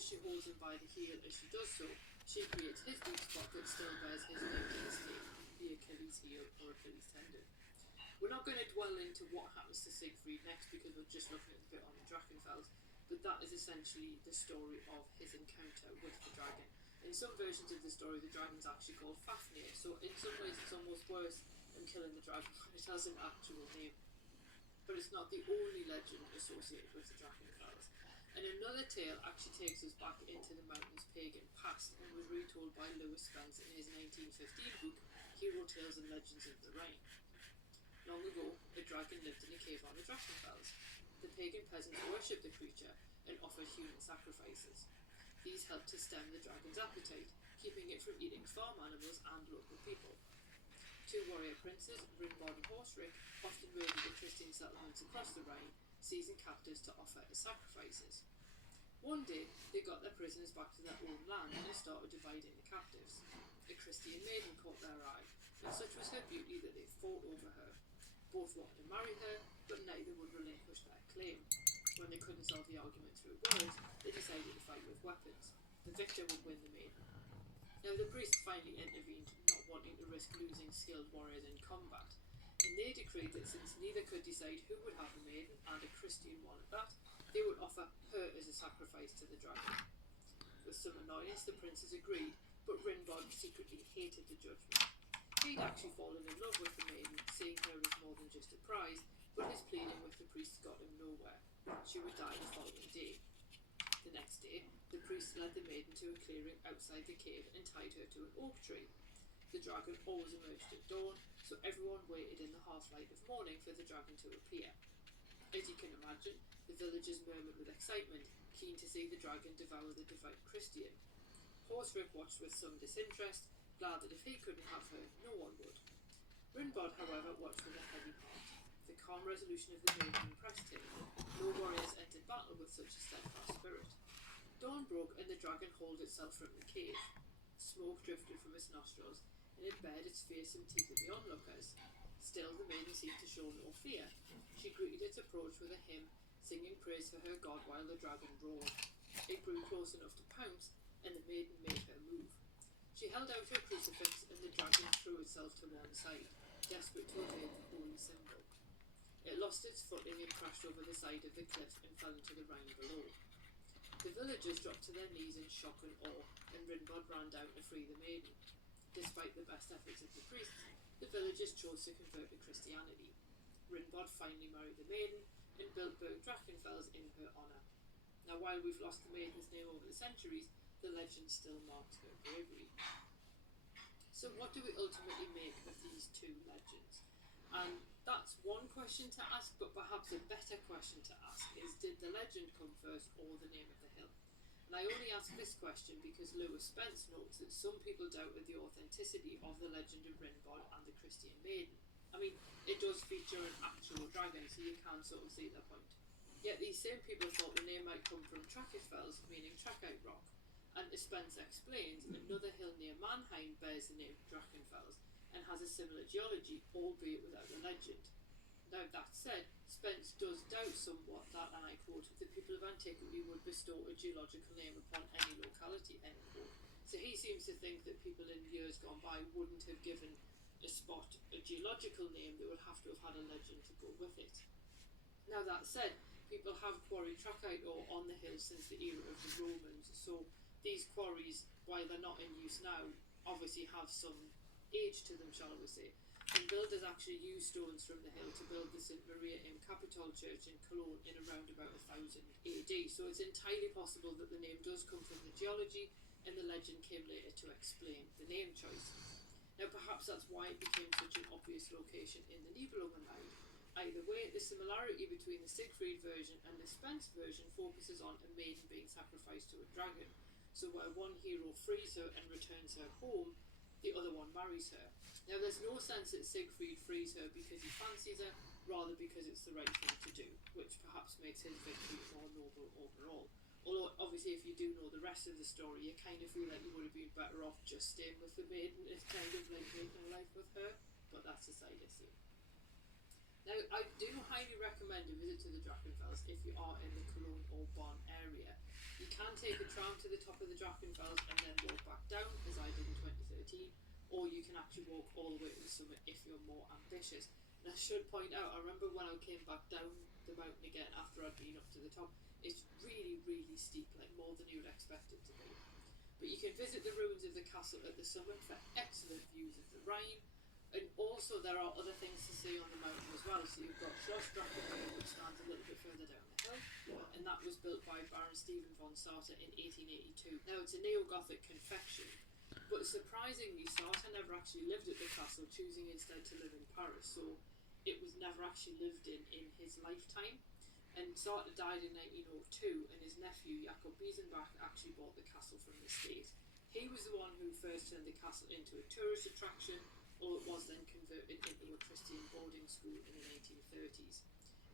as she holds him by the heel as she does so, she creates his weak spot that still bears his name to this day, the Achilles heel or Achilles tendon. We're not going to dwell into what happens to Siegfried next because we're just looking at the bit on the Drachenfels, but that is essentially the story of his encounter with the dragon. In some versions of the story, the dragon's actually called Fafnir, so in some ways it's almost worse than killing the dragon when it has an actual name. But it's not the only legend associated with the Drachenfels. And another tale actually takes us back into the mountain's pagan past and was retold by Lewis Spence in his 1915 book, Hero Tales and Legends of the Rhine. Long ago, a dragon lived in a cave on the Drachenfels. The pagan peasants worshipped the creature and offered human sacrifices. These helped to stem the dragon's appetite, keeping it from eating farm animals and local people. Two warrior princes, Ringbod and Horsrick, often raided the Christian settlements across the Rhine, seizing captives to offer as sacrifices. One day, they got their prisoners back to their own land and started dividing the captives. A Christian maiden caught their eye, and such was her beauty that they fought over her. Both wanted to marry her, but neither would relinquish their claim. When they couldn't solve the argument through words, they decided to fight with weapons. The victor would win the maiden. Now the priest finally intervened, not wanting to risk losing skilled warriors in combat, and they decreed that since neither could decide who would have the maiden, and a Christian one at that, they would offer her as a sacrifice to the dragon. With some annoyance, the princes agreed, but Ringbod secretly hated the judgment. He'd actually fallen in love with the maiden, seeing her as more than just a prize, but his pleading with the priest got him nowhere. She would die the following day. The next day, the priest led the maiden to a clearing outside the cave and tied her to an oak tree. The dragon always emerged at dawn, so everyone waited in the half-light of morning for the dragon to appear. As you can imagine, the villagers murmured with excitement, keen to see the dragon devour the devout Christian. Horsrick watched with some disinterest, glad that if he couldn't have her, no one would. Ringbod, however, watched with a heavy heart. The calm resolution of the maiden impressed him. No warriors entered battle with such a steadfast spirit. Dawn broke and the dragon hauled itself from the cave. Smoke drifted from its nostrils, and it bared its fearsome teeth at the onlookers. Still, the maiden seemed to show no fear. She greeted its approach with a hymn, singing praise for her god while the dragon roared. It grew close enough to pounce, and the maiden made her move. She held out her crucifix, and the dragon threw itself to one side, desperate to evade the holy symbol. It lost its footing and crashed over the side of the cliff and fell into the Rhine below. The villagers dropped to their knees in shock and awe, and Ringbod ran down to free the maiden. Despite the best efforts of the priests, the villagers chose to convert to Christianity. Ringbod finally married the maiden and built Burg Drachenfels in her honour. Now, while we've lost the maiden's name over the centuries, the legend still marks her bravery. So what do we ultimately make of these two legends? And that's one question to ask, but perhaps a better question to ask is, did the legend come first or the name of the hill? And I only ask this question because Lewis Spence notes that some people doubted the authenticity of the legend of Ringbod and the Christian maiden. I mean, it does feature an actual dragon, so you can sort of see their point. Yet these same people thought the name might come from Drachenfels, meaning Trachyte rock. And as Spence explains, another hill near Mannheim bears the name Drachenfels and has a similar geology, albeit without a legend. Now that said, Spence does doubt somewhat that, and I quote, the people of antiquity would bestow a geological name upon any locality, end quote. So he seems to think that people in years gone by wouldn't have given a spot a geological name that would have to have had a legend to go with it. Now that said, people have quarried trachyte ore on the hill since the era of the Romans, so these quarries, while they're not in use now, obviously have some age to them, shall we say. And builders actually used stones from the hill to build the St. Maria im Capitol church in Cologne in around about 1000 AD. So it's entirely possible that the name does come from the geology and the legend came later to explain the name choice. Now perhaps that's why it became such an obvious location in the Nibelungenlied. Either way, the similarity between the Siegfried version and the Spence version focuses on a maiden being sacrificed to a dragon. So where one hero frees her and returns her home, the other one marries her. Now there's no sense that Siegfried frees her because he fancies her, rather because it's the right thing to do, which perhaps makes his victory more noble overall. Although obviously if you do know the rest of the story, you kind of feel like you would have been better off just staying with the maiden. It's kind of like making a life with her, but that's a side issue. Now, I do highly recommend a visit to the Drachenfels if you are in the Cologne or Bonn area. You can take a tram to the top of the Drachenfels and then walk back down, as I did in 2013, or you can actually walk all the way to the summit if you're more ambitious. And I should point out, I remember when I came back down the mountain again after I'd been up to the top, it's really, really steep, like more than you would expect it to be. But you can visit the ruins of the castle at the summit for excellent views of the Rhine. And also there are other things to see on the mountain as well. So you've got Schloss Drachenberg, which stands a little bit further down the hill, and that was built by Baron Stephen von Sartre in 1882. Now it's a neo-Gothic confection, but surprisingly Sartre never actually lived at the castle, choosing instead to live in Paris, so it was never actually lived in his lifetime. And Sartre died in 1902, and his nephew Jakob Biesenbach actually bought the castle from the state. He was the one who first turned the castle into a tourist attraction, or it was then converted into a Christian boarding school in the 1930s.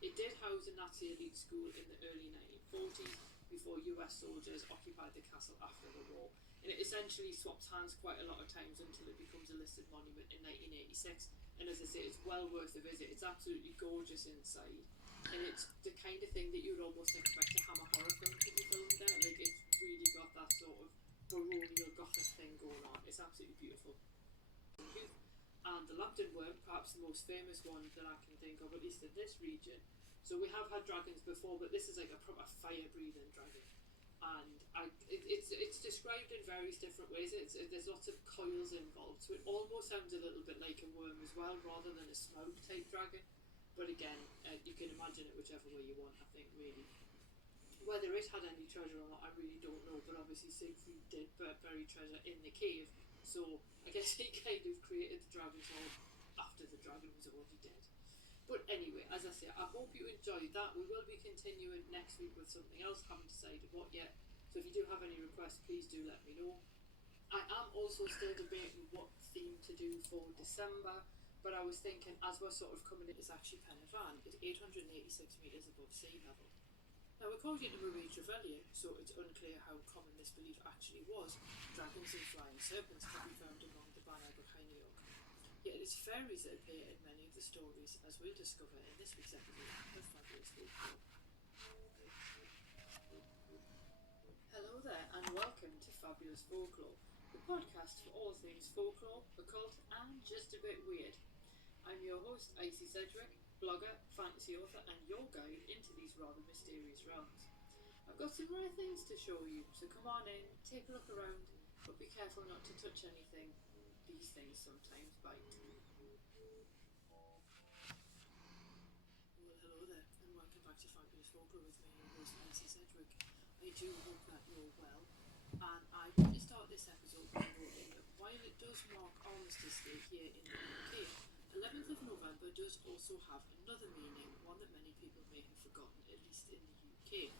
It did house a Nazi elite school in the early 1940s before US soldiers occupied the castle after the war. And it essentially swaps hands quite a lot of times until it becomes a listed monument in 1986. And as I say, it's well worth a visit. It's absolutely gorgeous inside. And it's the kind of thing that you'd almost expect a Hammer horror film to be filmed there. Like, it's really got that sort of baronial Gothic thing going on. It's absolutely beautiful. And the Lambton worm, perhaps the most famous one that I can think of, at least in this region. So we have had dragons before, but this is like a proper fire-breathing dragon. And it's described in various different ways. There's lots of coils involved, so it almost sounds a little bit like a worm as well, rather than a smoke-type dragon. But again, you can imagine it whichever way you want, I think, really. Whether it had any treasure or not, I really don't know, but obviously Siegfried did bury treasure in the cave, so I guess he kind of created the dragon's hole after the dragon was already dead. But anyway, as I say, I hope you enjoyed that. We will be continuing next week with something else, haven't decided what yet, so if you do have any requests, please do let me know. I am also still debating what theme to do for December, but I was thinking, as we're sort of coming in, it's actually Pen y Fan. It's 886 metres above sea level. Now, according to Marie Trevelyan, so it's unclear how common this belief actually was, dragons and flying serpents can be found among the Banna Brycheiniog. Yet it's fairies that appear in many of the stories, as we'll discover in this week's episode of Fabulous Folklore. Hello there, and welcome to Fabulous Folklore, the podcast for all things folklore, occult, and just a bit weird. I'm your host, Icy Sedgwick, blogger, fantasy author, and your guide into these rather mysterious realms. I've got some rare things to show you, so come on in, take a look around, but be careful not to touch anything. These things sometimes bite. Well, hello there, and welcome back to Fabulous Folklore with me, your host, Icy Sedgwick. I do hope that you're well, and I want to start this episode by noting that while it does mark Armistice Day here in the UK, 11th of November does also have another meaning, one that many people may have forgotten, at least in the UK,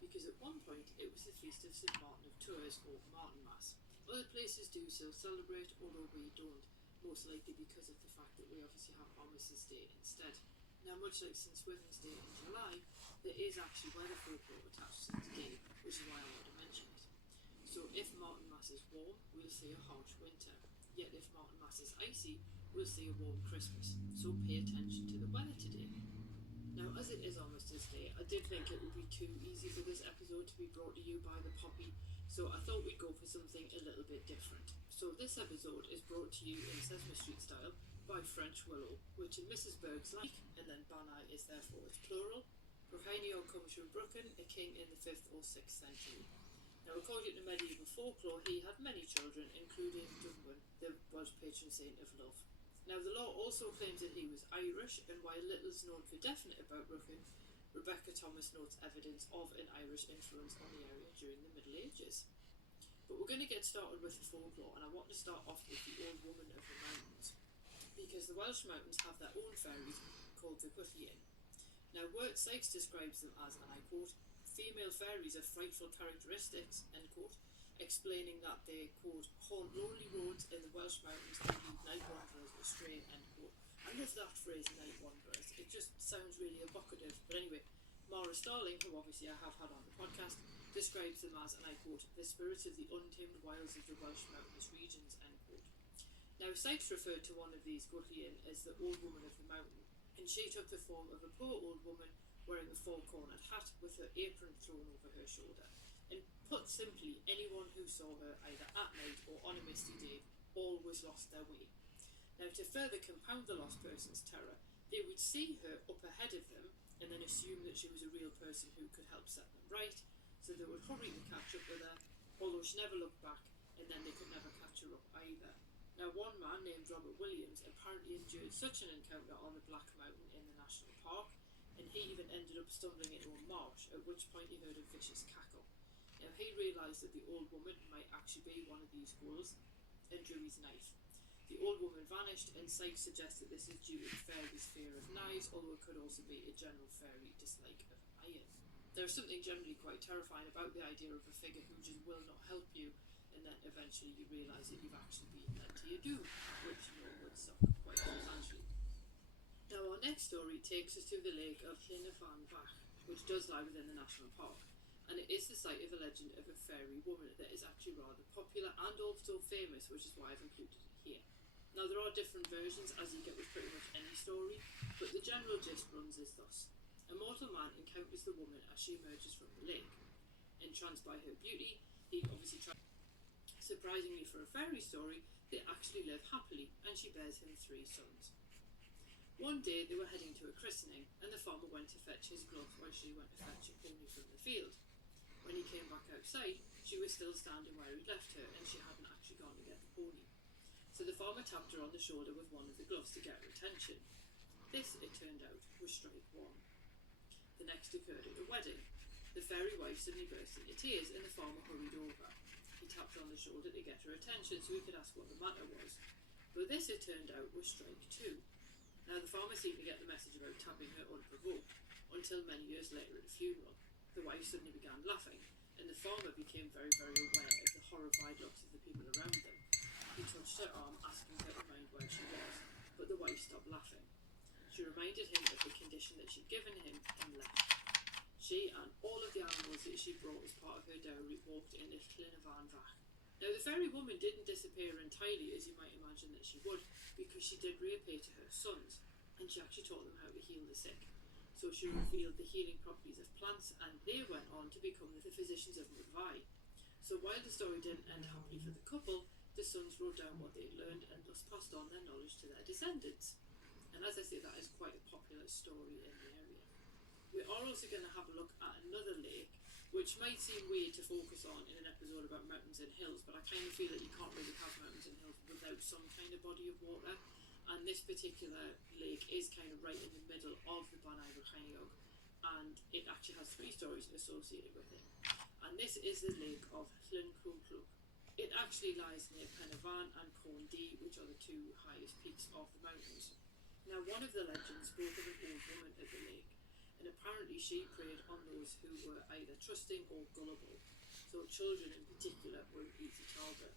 because at one point it was the feast of St Martin of Tours, or Martinmas. Other places do still celebrate, although we don't, most likely because of the fact that we obviously have Armistice Day instead. Now, much like St Swithin's Day in July, there is actually weather folklore attached to the day, which is why I want to mention it. So if Martinmas is warm, we'll see a harsh winter. Yet if Martinmas is icy, we'll see a warm Christmas. So pay attention to the weather today. Now, as it is Armistice Day, I did think it would be too easy for this episode to be brought to you by the poppy, so I thought we'd go for something a little bit different. So this episode is brought to you in Sesame Street style by French willow, which in Mrs. Berg's like, and then Banai is therefore its plural. Brycheiniog comes from Bruchen, a king in the 5th or 6th century. Now, according to medieval folklore, he had many children, including Dunban, the Welsh patron saint of love. Now, the law also claims that he was Irish, and while little is known for definite about Bruchen, Rebecca Thomas notes evidence of an Irish influence on the area during the Middle Ages. But we're going to get started with the folklore, and I want to start off with the Old Woman of the Mountains, because the Welsh mountains have their own fairies called the Gwyllion. Now, Wirt Sykes describes them as, and I quote, female fairies of frightful characteristics, end quote, explaining that they, quote, haunt lonely roads in the Welsh mountains and lead night wanderers astray, end quote. I love that phrase, night wanderers. It just sounds really evocative. But anyway, Mara Starling, who obviously I have had on the podcast, describes them as, and I quote, the spirits of the untamed wilds of the Welsh mountainous regions, end quote. Now, Sykes referred to one of these Gwyllion as the Old Woman of the Mountain, and she took the form of a poor old woman wearing a four-cornered hat with her apron thrown over her shoulder. And put simply, anyone who saw her either at night or on a misty day always lost their way. Now, to further compound the lost person's terror, they would see her up ahead of them and then assume that she was a real person who could help set them right, so they would hurry to catch up with her, although she never looked back, and then they could never catch her up either. Now, one man named Robert Williams apparently endured such an encounter on the Black Mountain in the National Park, and he even ended up stumbling into a marsh, at which point he heard a vicious cackle. Now, he realised that the old woman might actually be one of these wolves, and drew his knife. The old woman vanished, and psych suggests that this is due to the fairy's fear of knives, although it could also be a general fairy dislike of iron. There's something generally quite terrifying about the idea of a figure who just will not help you, and then eventually you realise that you've actually been led to your doom, which would suck quite substantially. Now, our next story takes us to the lake of Llyn which does lie within the national park, and it is the site of a legend of a fairy woman that is actually rather popular and also famous, which is why I've included it here. Now, there are different versions, as you get with pretty much any story, but the general gist runs as thus. A mortal man encounters the woman as she emerges from the lake. Entranced by her beauty, he obviously tries. Surprisingly for a fairy story, they actually live happily, and she bears him 3 sons. One day they were heading to a christening, and the farmer went to fetch his glove while she went to fetch a pony from the field. When he came back outside, she was still standing where he'd left her, and she hadn't actually gone to get the pony. So the farmer tapped her on the shoulder with one of the gloves to get her attention. This, it turned out, was strike 1. The next occurred at a wedding. The fairy wife suddenly burst into tears, and the farmer hurried over. He tapped her on the shoulder to get her attention so he could ask what the matter was. But this, it turned out, was strike 2. Now, the farmer seemed to get the message about tapping her unprovoked, until many years later at a funeral. The wife suddenly began laughing, and the farmer became very, very aware of the horrified looks of the people around them. He touched her arm, asking her to mind where she was, but the wife stopped laughing. She reminded him of the condition that she'd given him and left. She and all of the animals that she brought as part of her dowry walked in at Llyn. Now, the fairy woman didn't disappear entirely, as you might imagine that she would, because she did reappear to her sons, and she actually taught them how to heal the sick. So she revealed the healing properties of plants, and they went on to become the physicians of Mythology. So while the story didn't end happily for the couple, the sons wrote down what they'd learned and thus passed on their knowledge to their descendants. And as I say, that is quite a popular story in the area. We are also going to have a look at another lake, which might seem weird to focus on in an episode about mountains and hills, but I kind of feel that you can't really have mountains and hills without some kind of body of water. And this particular lake is kind of right in the middle of the Banau Brycheiniog, and it actually has 3 stories associated with it. And this is the lake of Llyn. It actually lies near Penavon and Corn D, which are the 2 highest peaks of the mountains. Now, one of the legends spoke of an old woman at the lake, and apparently she preyed on those who were either trusting or gullible. So children in particular were an easy target.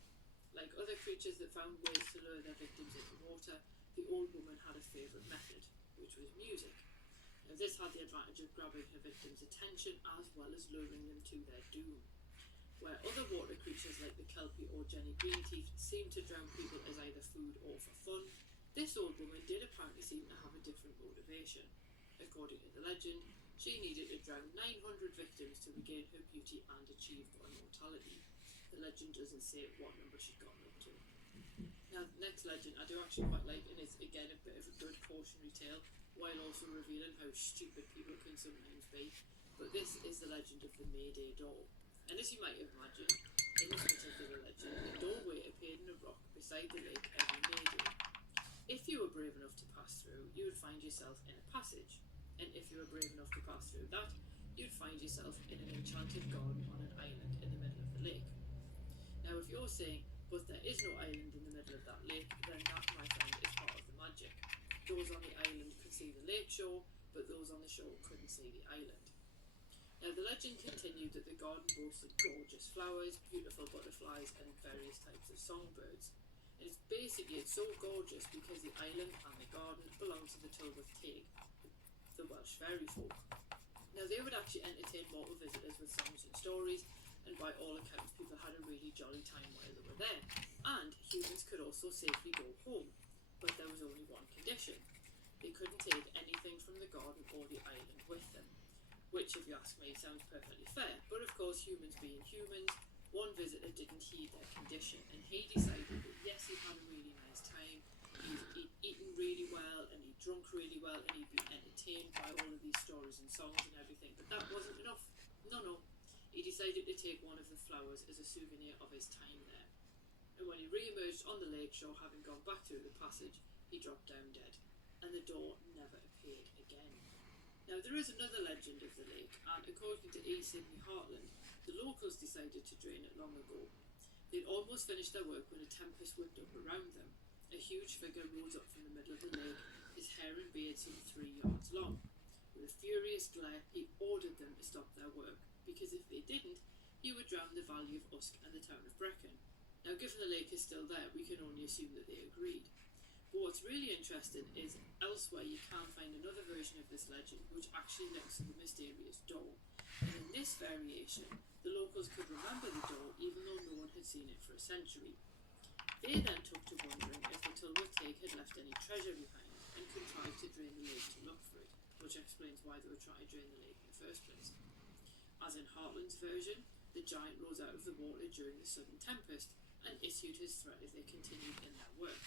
Like other creatures that found ways to lure their victims into water, the old woman had a favourite method, which was music. Now, this had the advantage of grabbing her victims' attention as well as luring them to their doom. Where other water creatures like the kelpie or Jenny Greenteeth seemed to drown people as either food or for fun, this old woman did apparently seem to have a different motivation. According to the legend, she needed to drown 900 victims to regain her beauty and achieve immortality. The legend doesn't say what number she'd gotten up to. Now, the next legend I do actually quite like, and it's again a bit of a good cautionary tale, while also revealing how stupid people can sometimes be. But this is the legend of the Mayday door. And as you might have imagined, in this particular legend, a doorway appeared in a rock beside the lake every May Day. If you were brave enough to pass through, you would find yourself in a passage. And if you were brave enough to pass through that, you'd find yourself in an enchanted garden on an island in the middle of the lake. Now, if you're saying, but there is no island in the middle of that lake, then that, my friend, is part of the magic. Those on the island could see the lake shore, but those on the shore couldn't see the island. Now, the legend continued that the garden boasted gorgeous flowers, beautiful butterflies, and various types of songbirds. And it's so gorgeous because the island and the garden belong to the Tylwyth Teg, the Welsh fairy folk. Now, they would actually entertain mortal visitors with songs and stories, and by all accounts, people had a really jolly time while they were there. And humans could also safely go home, but there was only one condition. They couldn't take anything from the garden or the island with them. which, if you ask me, sounds perfectly fair. But of course, humans being humans, one visitor didn't heed their condition, and he decided that yes, he'd had a really nice time, he'd eaten really well, and he'd drunk really well, and he'd been entertained by all of these stories and songs and everything, but that wasn't enough. No. He decided to take one of the flowers as a souvenir of his time there. And when he re-emerged on the lake shore, having gone back through the passage, he dropped down dead, and the door never appeared again. Now, there is another legend of the lake, and according to E. Sidney Hartland, the locals decided to drain it long ago. They'd almost finished their work when a tempest whipped up around them. A huge figure rose up from the middle of the lake, his hair and beard some 3 yards long. With a furious glare, he ordered them to stop their work, because if they didn't, he would drown the Valley of Usk and the town of Brecon. Now, given the lake is still there, we can only assume that they agreed. But what's really interesting is elsewhere you can find another version of this legend which actually links to the mysterious doll. And in this variation, the locals could remember the doll even though no one had seen it for a century. They then took to wondering if the Tilworth Take had left any treasure behind and contrived to drain the lake to look for it, which explains why they were trying to drain the lake in the first place. As in Hartland's version, the giant rose out of the water during the sudden tempest and issued his threat if they continued in their work.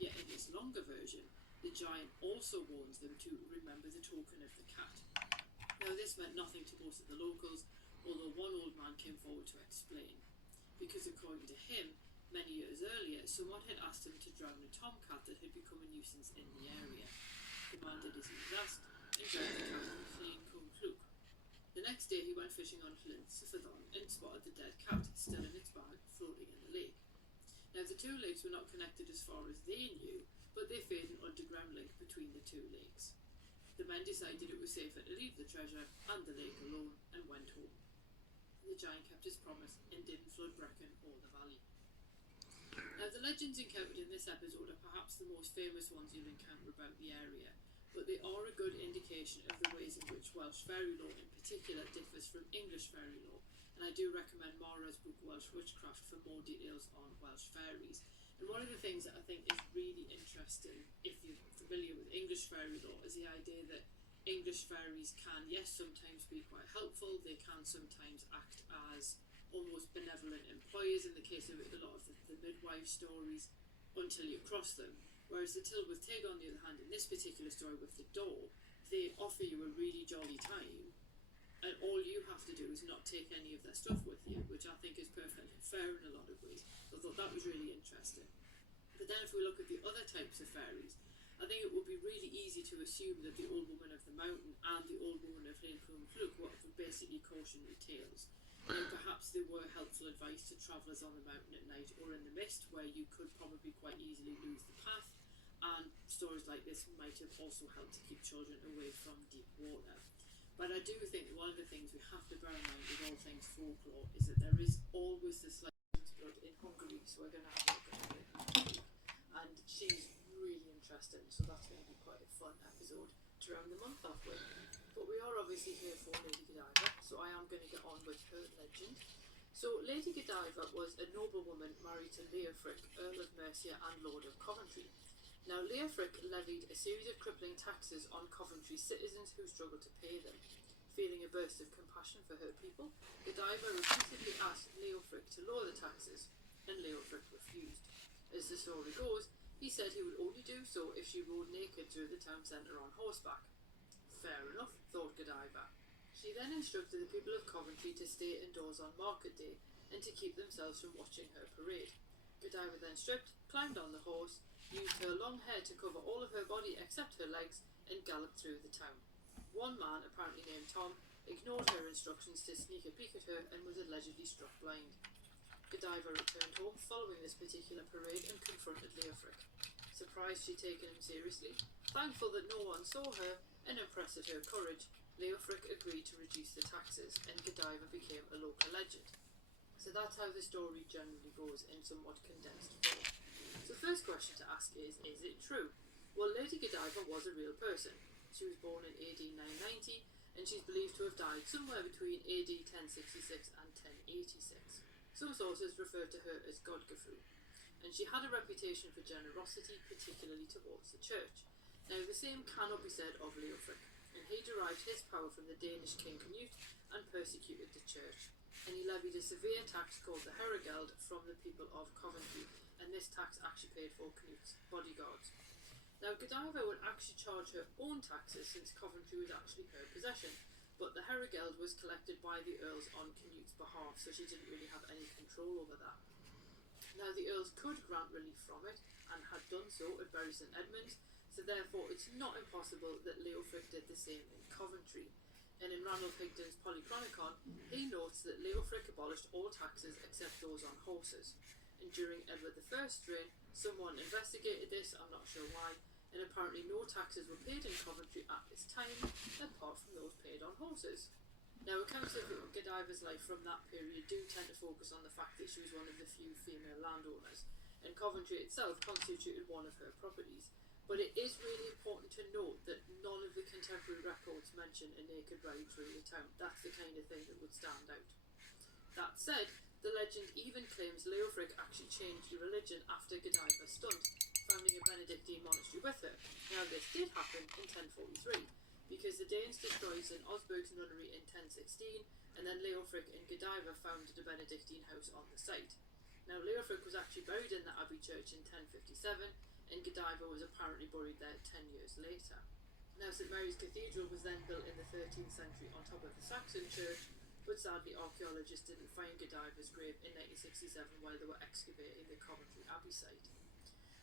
Yet in his longer version, the giant also warns them to remember the token of the cat. Now this meant nothing to most of the locals, although one old man came forward to explain. Because according to him, many years earlier, someone had asked him to drown a tomcat that had become a nuisance in the area. The man did as he was asked, and drowned the cat in Llyn Cwm Clwch. The next day he went fishing on Llyn Cyffredin and spotted the dead cat still in its bag, floating in the lake. Now the two lakes were not connected as far as they knew, but they feared an underground link between the two lakes. The men decided it was safer to leave the treasure and the lake alone and went home. The giant kept his promise and didn't flood Brecon or the valley. Now the legends encountered in this episode are perhaps the most famous ones you'll encounter about the area, but they are a good indication of the ways in which Welsh fairy lore in particular differs from English fairy lore, and I do recommend Mara's book Welsh Witchcraft for more details on Welsh fairies. And one of the things that I think is really interesting, if you're familiar with English fairy lore, is the idea that English fairies can, yes, sometimes be quite helpful, they can sometimes act as almost benevolent employers in the case of a lot of the midwife stories, until you cross them. Whereas the Tilworth Take, on the other hand, in this particular story with the doll, they offer you a really jolly time, and all you have to do is not take any of their stuff with you, which I think is perfectly fair in a lot of ways. So I thought that was really interesting. But then if we look at the other types of fairies, I think it would be really easy to assume that the Old Woman of the Mountain and the Old Woman of Llyn Cwm Clwch were basically cautionary tales. And perhaps they were helpful advice to travellers on the mountain at night or in the mist, where you could probably quite easily lose the path. And stories like this might have also helped to keep children away from deep water. But I do think that one of the things we have to bear in mind with all things folklore is that there is always this blood in Hungary, so we're going to have a look at it. And she's really interesting, so that's going to be quite a fun episode to round the month off with. But we are obviously here for Lady Godiva, so I am going to get on with her legend. So Lady Godiva was a noblewoman married to Leofric, Earl of Mercia and Lord of Coventry. Now, Leofric levied a series of crippling taxes on Coventry citizens who struggled to pay them. Feeling a burst of compassion for her people, Godiva repeatedly asked Leofric to lower the taxes, and Leofric refused. As the story goes, he said he would only do so if she rode naked through the town centre on horseback. Fair enough, thought Godiva. She then instructed the people of Coventry to stay indoors on market day and to keep themselves from watching her parade. Godiva then stripped, climbed on the horse, used her long hair to cover all of her body except her legs, and galloped through the town. One man, apparently named Tom, ignored her instructions to sneak a peek at her and was allegedly struck blind. Godiva returned home following this particular parade and confronted Leofric. Surprised she'd taken him seriously, thankful that no one saw her, and impressed at her courage, Leofric agreed to reduce the taxes, and Godiva became a local legend. So that's how the story generally goes in somewhat condensed form. So the first question to ask is it true? Well, Lady Godiva was a real person. She was born in AD 990, and she's believed to have died somewhere between AD 1066 and 1086. Some sources refer to her as Godgifu, and she had a reputation for generosity, particularly towards the church. Now, the same cannot be said of Leofric. and he derived his power from the Danish king Canute and persecuted the church. And he levied a severe tax called the herregeld from the people of Coventry, and this tax actually paid for Canute's bodyguards. Now, Godiva would actually charge her own taxes since Coventry was actually her possession, but the herregeld was collected by the earls on Canute's behalf, so she didn't really have any control over that. Now, the earls could grant relief from it, and had done so at Bury St Edmunds, so therefore it's not impossible that Leofric did the same in Coventry. And in Ranulph Higden's Polychronicon, he notes that Leofric abolished all taxes except those on horses. And during Edward I's reign, someone investigated this, I'm not sure why, and apparently no taxes were paid in Coventry at this time, apart from those paid on horses. Now, accounts of Godiva's life from that period do tend to focus on the fact that she was one of the few female landowners, and Coventry itself constituted one of her properties. But it is really important to note that none of the contemporary records mention a naked ride through the town. That's the kind of thing that would stand out. That said, the legend even claims Leofric actually changed the religion after Godiva stunned, founding a Benedictine monastery with her. Now, this did happen in 1043, because the Danes destroyed St Osberg's nunnery in 1016, and then Leofric and Godiva founded a Benedictine house on the site. Now, Leofric was actually buried in the Abbey Church in 1057, and Godiva was apparently buried there 10 years later. Now, St Mary's Cathedral was then built in the 13th century on top of the Saxon church, but sadly archaeologists didn't find Godiva's grave in 1967 while they were excavating the Coventry Abbey site.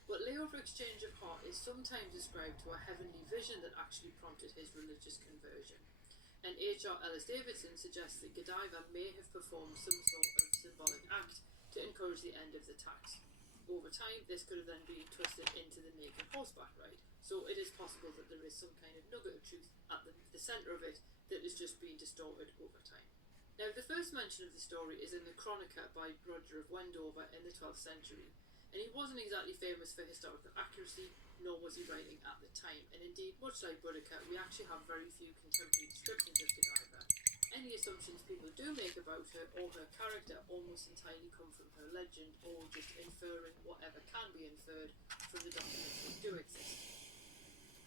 But Leofric's change of heart is sometimes ascribed to a heavenly vision that actually prompted his religious conversion. And H.R. Ellis Davidson suggests that Godiva may have performed some sort of symbolic act to encourage the end of the tax. Over time, this could have then been twisted into the naked horseback ride, so it is possible that there is some kind of nugget of truth at the centre of it that is just being distorted over time. Now, the first mention of the story is in the Chronica by Roger of Wendover in the 12th century, and he wasn't exactly famous for historical accuracy, nor was he writing at the time, and indeed, much like Boudica, we actually have very few contemporary descriptions of Godiva. Any assumptions people do make about her or her character almost entirely come from her legend, or just inferring whatever can be inferred from the documents that do exist.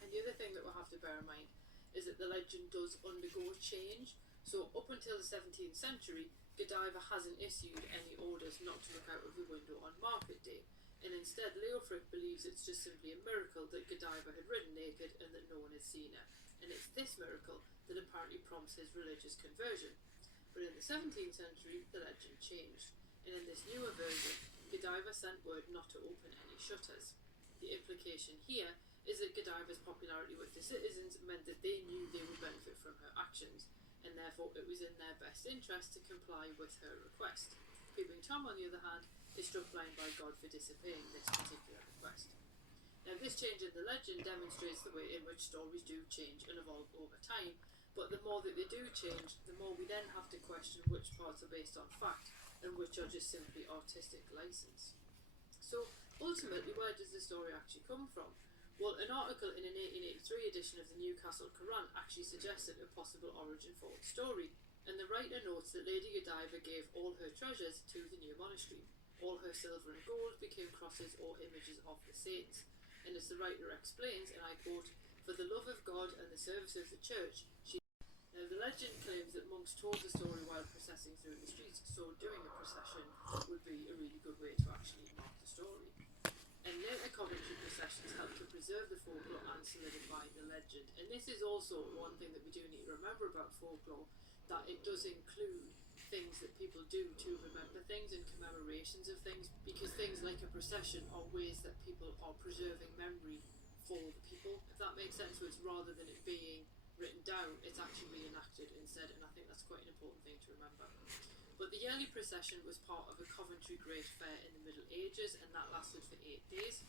And the other thing that we'll have to bear in mind is that the legend does undergo change. So up until the 17th century, Godiva hasn't issued any orders not to look out of the window on market day, and instead Leofric believes it's just simply a miracle that Godiva had ridden naked and that no one had seen her. And it's this miracle that apparently prompts his religious conversion. But in the 17th century, the legend changed, and in this newer version, Godiva sent word not to open any shutters. The implication here is that Godiva's popularity with the citizens meant that they knew they would benefit from her actions, and therefore it was in their best interest to comply with her request. Peeping Tom, on the other hand, is struck blind by God for disobeying this particular request. Now, this change in the legend demonstrates the way in which stories do change and evolve over time, but the more that they do change, the more we then have to question which parts are based on fact and which are just simply artistic license. So, ultimately, where does the story actually come from? Well, an article in an 1883 edition of the Newcastle Courant actually suggested a possible origin for the story, and the writer notes that Lady Godiva gave all her treasures to the new monastery. All her silver and gold became crosses or images of the saints. And as the writer explains, and I quote, "For the love of God and the service of the church, she..." Now, the legend claims that monks told the story while processing through the streets, so doing a procession would be a really good way to actually mark the story. And later Coventry processions help to preserve the folklore and solidify the legend. And this is also one thing that we do need to remember about folklore, that it does include things that people do to remember things and commemorations of things, because things like a procession are ways that people are preserving memory for the people, if that makes sense. So it's rather than it being written down, it's actually reenacted instead, and I think that's quite an important thing to remember. But the yearly procession was part of a Coventry Great Fair in the Middle Ages, and that lasted for 8 days.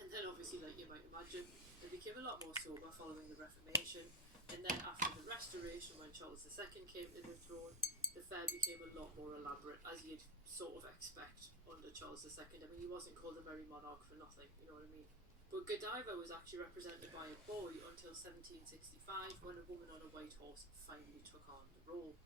And then obviously, like you might imagine, it became a lot more sober following the Reformation, and then after the Restoration, when Charles II came to the throne, the fair became a lot more elaborate, as you'd sort of expect under Charles II. I mean, he wasn't called a Merry Monarch for nothing, you know what I mean? But Godiva was actually represented by a boy until 1765, when a woman on a white horse finally took on the role.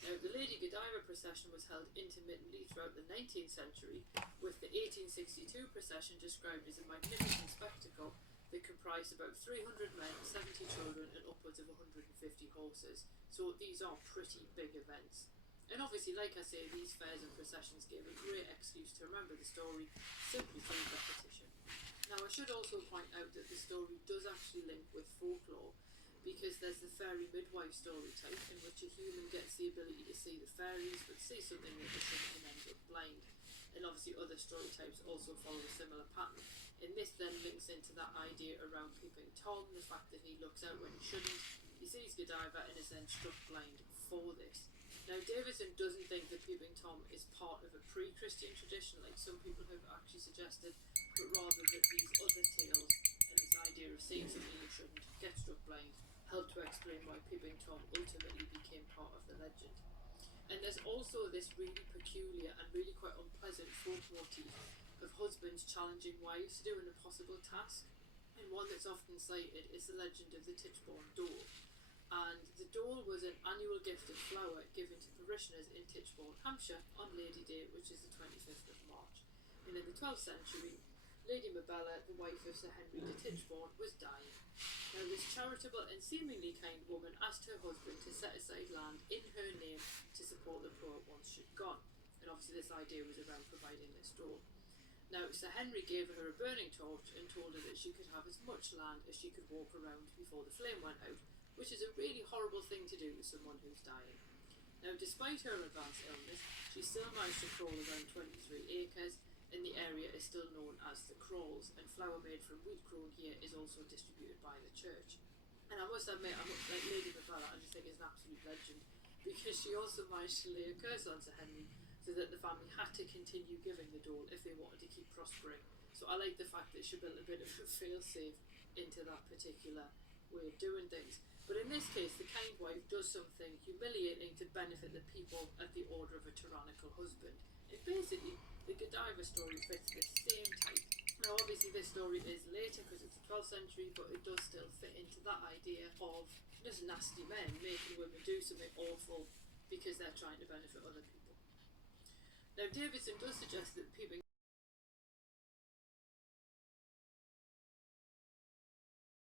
Now, the Lady Godiva procession was held intermittently throughout the 19th century, with the 1862 procession described as a magnificent spectacle, They comprised about 300 men, 70 children, and upwards of 150 horses. So these are pretty big events. And obviously, like I say, these fairs and processions gave a great excuse to remember the story simply through repetition. Now, I should also point out that the story does actually link with folklore, because there's the fairy midwife story type, in which a human gets the ability to see the fairies, but see something that they shouldn't and ends up blind. And obviously other story types also follow a similar pattern. And this then links into that idea around Peeping Tom, the fact that he looks out when he shouldn't, he sees Godiva and is then struck blind for this. Now, Davidson doesn't think that Peeping Tom is part of a pre-Christian tradition, like some people have actually suggested, but rather that these other tales and this idea of seeing something you shouldn't, get struck blind, help to explain why Peeping Tom ultimately became part of the legend. And there's also this really peculiar and really quite unpleasant folk motif of husbands challenging wives to do an impossible task. And one that's often cited is the legend of the Titchbourne Dole. And the dole was an annual gift of flour given to parishioners in Titchbourne, Hampshire on Lady Day, which is the 25th of March. And in the 12th century, Lady Mabella, the wife of Sir Henry de Titchbourne, was dying. Now, this charitable and seemingly kind woman asked her husband to set aside land in her name to support the poor once she'd gone. And obviously this idea was around providing this dole. Now, Sir Henry gave her a burning torch and told her that she could have as much land as she could walk around before the flame went out, which is a really horrible thing to do with someone who's dying. Now, despite her advanced illness, she still managed to crawl around 23 acres, and the area is still known as the Crawls, and flour made from wheat grown here is also distributed by the church. And I must admit, like Lady Mabella, I just think it's an absolute legend, because she also managed to lay a curse on Sir Henry so that the family had to continue giving the dole if they wanted to keep prospering. So I like the fact that she built a bit of a fail-safe into that particular way of doing things. But in this case, the kind wife does something humiliating to benefit the people at the order of a tyrannical husband. And basically, the Godiva story fits the same type. Now, obviously, this story is later because it's the 12th century, but it does still fit into that idea of just nasty men making women do something awful because they're trying to benefit other people. Now, Davidson does suggest that Peeping